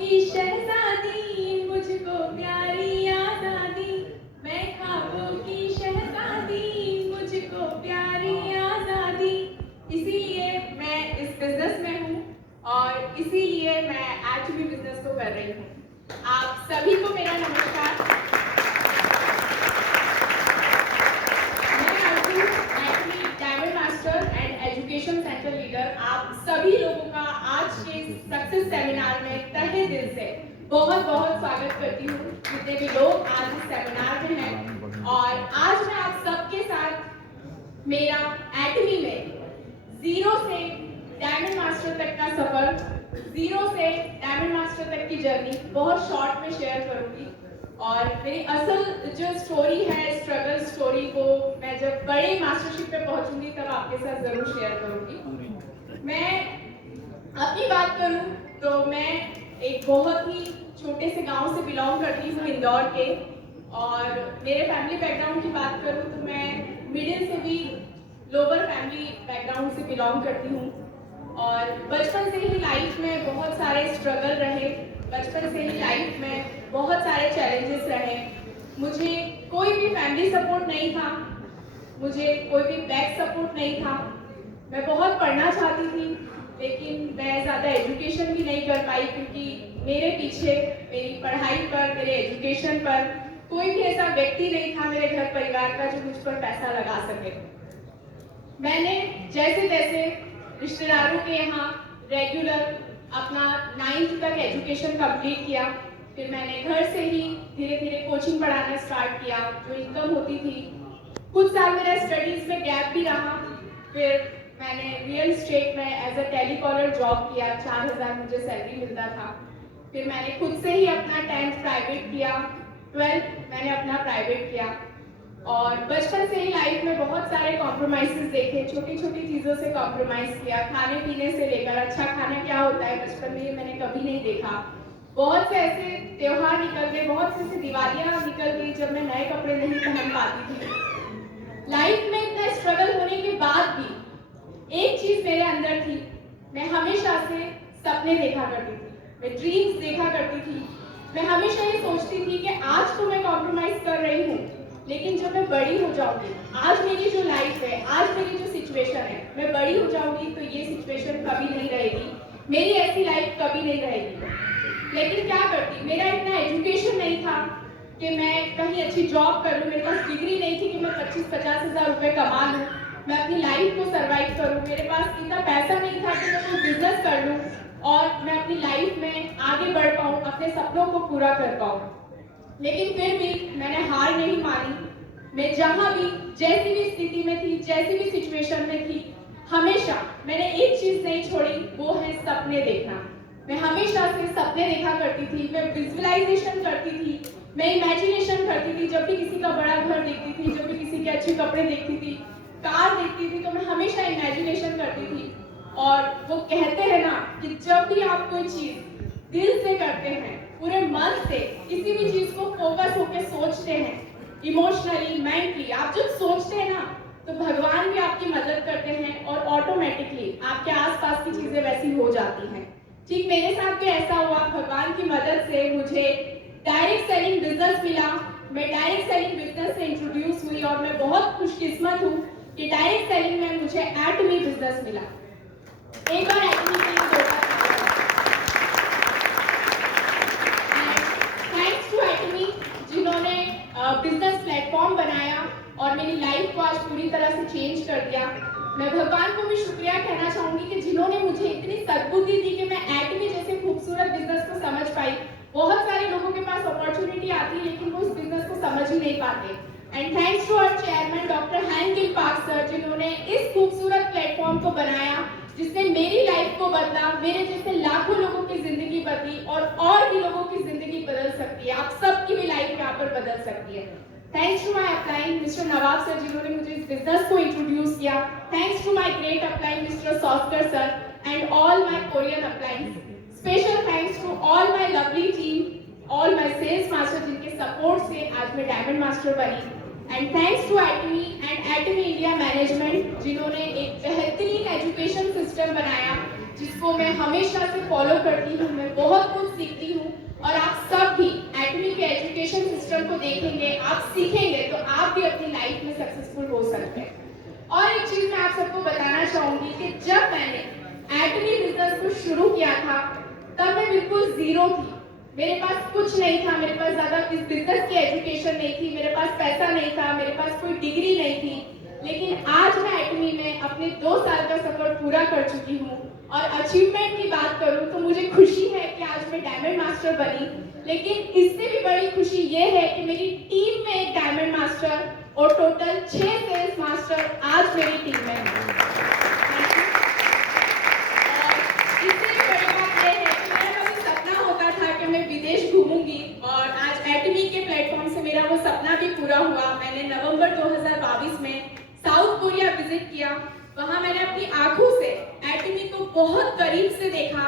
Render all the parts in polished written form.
की शहजादी, मुझको प्यारी आजादी। मैं ख्वाबों की शहजादी, मुझको प्यारी आजादी। इसीलिए मैं इस बिजनेस में हूँ और इसीलिए मैं एक्चुअली बिजनेस को कर रही हूँ। आप सभी को मेरा नमस्कार। मैं Arjun, actually diamond master and education centre leader, आप सभी लोगों का आज के सक्सेस सेमिनार में तहे दिल से बहुत बहुत स्वागत करती हूँ, जितने भी लोग आज इस सेमिनार में हैं। और आज मैं आप सबके साथ मेरा एटमी में जीरो से डायमंड मास्टर तक का सफर, जीरो से डायमंड मास्टर तक की जर्नी बहुत शॉर्ट में शेयर करूंगी। और मेरी असल जो स्टोरी है, स्ट्रगल स्टोरी, को मैं जब बड़े मास्टरशिप पे पहुंचूंगी तब आपके साथ जरूर शेयर करूंगी। मैं अपनी बात करूं तो मैं एक बहुत ही छोटे से गांव से बिलोंग करती हूँ, इंदौर के। और मेरे फैमिली बैकग्राउंड की बात करूं तो मैं मिडिल से भी लोअर फैमिली बैकग्राउंड से बिलोंग करती हूँ। और बचपन से ही लाइफ में बहुत सारे स्ट्रगल रहे, बचपन से ही लाइफ में बहुत सारे चैलेंजेस रहे। मुझे कोई भी फैमिली सपोर्ट नहीं था, मुझे कोई भी बैक सपोर्ट नहीं था। मैं बहुत पढ़ना चाहती थी, लेकिन मैं ज़्यादा एजुकेशन भी नहीं कर पाई, क्योंकि मेरे पीछे मेरी पढ़ाई पर, मेरे एजुकेशन पर कोई भी ऐसा व्यक्ति नहीं था मेरे घर परिवार का जो मुझ पर पैसा लगा सके। मैंने जैसे तैसे रिश्तेदारों के यहाँ रेगुलर अपना 9th तक एजुकेशन कंप्लीट किया। फिर मैंने घर से ही धीरे धीरे कोचिंग पढ़ाना स्टार्ट किया, जो इनकम होती थी। कुछ साल मेरा स्टडीज में गैप भी रहा। फिर मैंने रियल एस्टेट में एज अ टेलीकॉलर जॉब किया, 4000 मुझे सैलरी मिलता था। फिर मैंने खुद से ही अपना 10th प्राइवेट किया, 12th मैंने अपना प्राइवेट किया। और बचपन से ही लाइफ में बहुत सारे कॉम्प्रोमाइजेस देखे, छोटी छोटी चीज़ों से कॉम्प्रोमाइज़ किया, खाने पीने से लेकर अच्छा खाना क्या होता है बचपन में ये मैंने कभी नहीं देखा। बहुत से ऐसे त्योहार निकल गए, बहुत से ऐसे दिवालियाँ निकल गई जब मैं नए कपड़े नहीं पहन पाती थी। लाइफ में इतना स्ट्रगल होने के बाद भी एक चीज़ मेरे अंदर थी, मैं हमेशा से सपने देखा करती थी, मैं ड्रीम्स देखा करती थी। मैं हमेशा ये सोचती थी कि आज तो मैं कॉम्प्रोमाइज़ कर रही हूँ, लेकिन जब मैं बड़ी हो जाऊंगी, आज मेरी जो लाइफ है, आज मेरी जो सिचुएशन है, मैं बड़ी हो जाऊंगी तो ये सिचुएशन कभी नहीं रहेगी, मेरी ऐसी लाइफ कभी नहीं रहेगी। लेकिन क्या करती, मेरा इतना एजुकेशन नहीं था कि मैं कहीं अच्छी जॉब कर लूँ, मेरे पास डिग्री नहीं थी कि मैं 25-50 हज़ार रुपये कमा लूँ, मैं अपनी लाइफ को सर्वाइव करूँ। मेरे पास इतना पैसा नहीं था कि मैं कोई बिजनेस कर लूँ और मैं अपनी लाइफ में आगे बढ़ पाऊँ, अपने सपनों को पूरा कर पाऊँ। लेकिन फिर भी मैंने हार नहीं मानी। मैं जहां भी, जैसी भी स्थिति में थी, जैसी भी सिचुएशन में थी, हमेशा मैंने एक चीज नहीं छोड़ी, वो है सपने देखना। मैं हमेशा से सपने देखा करती थी, मैं विजुअलाइजेशन करती थी, मैं इमेजिनेशन करती थी। जब भी किसी का बड़ा घर देखती थी, जब भी किसी के अच्छे कपड़े देखती थी, कार देखती थी, तो मैं हमेशा इमेजिनेशन करती थी। और वो कहते हैं ना कि जब भी आप कोई चीज दिल से करते हैं, पूरे मन से किसी भी चीज को फोकस होकर सोचते हैं, इमोशनली, मेंटली आप जब सोचते हैं ना, तो भगवान भी आपकी मदद करते हैं और ऑटोमेटिकली आपके आसपास की चीजें वैसी हो जाती हैं। ठीक मेरे साथ भी ऐसा हुआ। भगवान की मदद से मुझे डायरेक्ट सेलिंग बिजनेस मिला। मैं डायरेक्ट सेलिंग बिजनेस से इंट्रोड्यूस हुई और मैं बहुत खुशकिस्मत हूँ कि डायरेक्ट सेलिंग में मुझे एटमी बिजनेस मिला। एक बार एटमी के लिए जिन्होंने बिजनेस प्लेटफॉर्म बनाया और मेरी लाइफ को आज पूरी तरह से चेंज कर दिया। मैं भगवान को भी शुक्रिया कहना चाहूंगी कि जिन्होंने मुझे इतनी सद्बुद्धि दी कि मैं एटमी जैसे खूबसूरत बिजनेस को समझ पाई। बहुत सारे लोगों के पास अपॉर्चुनिटी आती है, लेकिन वो उस बिजनेस को समझ ही नहीं पाते। And thanks to our chairman doctor Hangil Park sir, जिन्होंने इस खूबसूरत प्लेटफॉर्म को बनाया, जिसने मेरी लाइफ को बदला, मेरे जैसे लाखों लोगों की जिंदगी बदली और भी लोगों की जिंदगी बदल सकती है। आप सबकी भी लाइफ यहाँ पर बदल सकती है। Thanks to my upline mister Nawab sir, जिन्होंने मुझे इस बिजनेस को इंट्रोड्यूस किया। Thanks to my great upline mister Softkar sir and all my Korean upline. Special thanks to all my lovely team, all my sales master, जिनके support से आज मैं diamond master बनी। And thanks to Atomy and Atomy India management, जिन्होंने एक बेहतरीन education system बनाया, जिसको मैं हमेशा से फॉलो करती हूँ, मैं बहुत कुछ सीखती हूँ और आप सब भी एटमी के एजुकेशन सिस्टम को देखेंगे, आप सीखेंगे तो आप भी अपनी लाइफ में सक्सेसफुल हो सकते हैं। और एक चीज मैं आप सबको बताना चाहूंगी कि जब मैंने एटमी बिजनेस को शुरू किया था तब मैं बिल्कुल जीरो थी, मेरे पास कुछ नहीं था, मेरे पास ज्यादा इस बिजनेस की एजुकेशन नहीं थी, मेरे पास पैसा नहीं था, मेरे पास कोई डिग्री नहीं थी। लेकिन आज मैं एटमी में अपने 2 साल का सफर पूरा कर चुकी हूँ और अचीवमेंट की बात करूँ तो मुझे खुशी है कि आज मैं डायमंड मास्टर बनी। लेकिन इससे भी बड़ी खुशी ये है कि मेरी टीम में एक डायमंड मास्टर और टोटल 6 सेल्स मास्टर आज मेरी टीम में हैं। इससे भी बड़ी बात यह है कि मेरा कभी सपना होता था कि मैं विदेश घूमूंगी और आज एटमी के प्लेटफॉर्म से मेरा वो सपना भी पूरा हुआ। मैंने नवंबर 2022 में साउथ कोरिया विजिट किया। वहां मैंने अपनी आंखों से एटमी को बहुत करीब से देखा।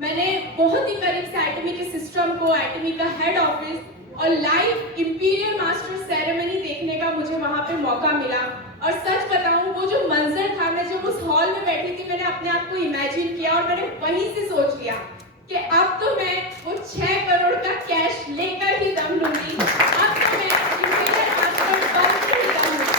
मैंने बहुत ही करीब से एटमी के सिस्टम को, एटमी का हेड ऑफिस और लाइव इंपीरियल मास्टर सेरेमनी देखने का मुझे वहां पे मौका मिला। और सच बताऊं, वो जो मंजर था, मैं जब उस हॉल में बैठी थी, मैंने अपने आप को इमेजिन किया और मैंने वहीं से सोच लिया कि अब तो मैं वो 6 करोड़ का कैश लेकर ही दम लूंगी, अब तो मैं इंपीरियल मास्टर बन के ही दम लूंगी।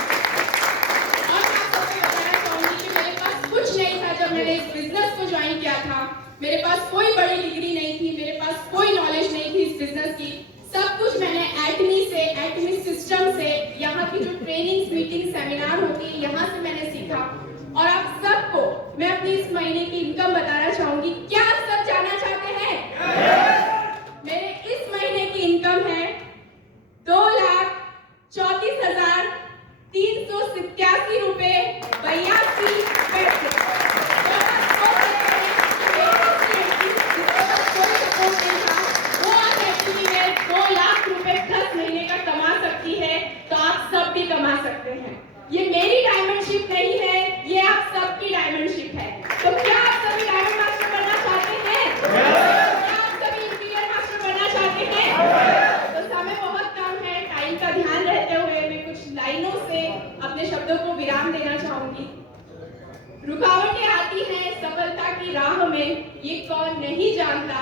कुछ नहीं था जब मैंने इस बिजनेस को ज्वाइन किया था, मेरे पास कोई बड़ी डिग्री नहीं थी, मेरे पास कोई नॉलेज नहीं थी इस बिजनेस की। सब कुछ मैंने एटमी से, एटमी सिस्टम से, यहाँ की जो ट्रेनिंग, मीटिंग, सेमिनार होती है, यहाँ से मैंने सीखा। और आप सबको मैं अपनी इस महीने की इनकम बताना चाहूंगी। क्या आप सब जानना चाहते हैं? मेरे इस महीने की इनकम है 2,34,387 रुपए 82 पैसे। वो आज एक्चुअली में 2 लाख रुपए प्लस महीने का कमा सकती है, तो आप सब भी कमा सकते हैं। ये मेरी डायमंडशिप नहीं है, ये आप सबकी डायमंडशिप है। तो क्या आप सभी डायमंड मास्टर बनना चाहते हैं? क्या आप सभी इंपीरियल मास्टर बनना चाहते हैं? तो समय बहुत कम है, टाइम का ध्यान रहते हुए मैं कुछ लाइनों से अपने शब्दों को विराम देना चाहूंगी। रुकावटें आती हैं सफलता की राह में, ये कौन नहीं जानता।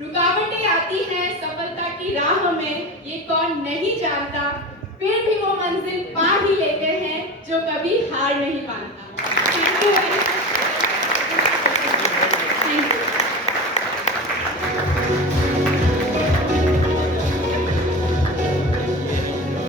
रुकावटें आती हैं सफलता की राह में, ये कौन नहीं जानता। फिर भी वो मंजिल पा ही लेते हैं जो कभी हार नहीं मानता। Thank you.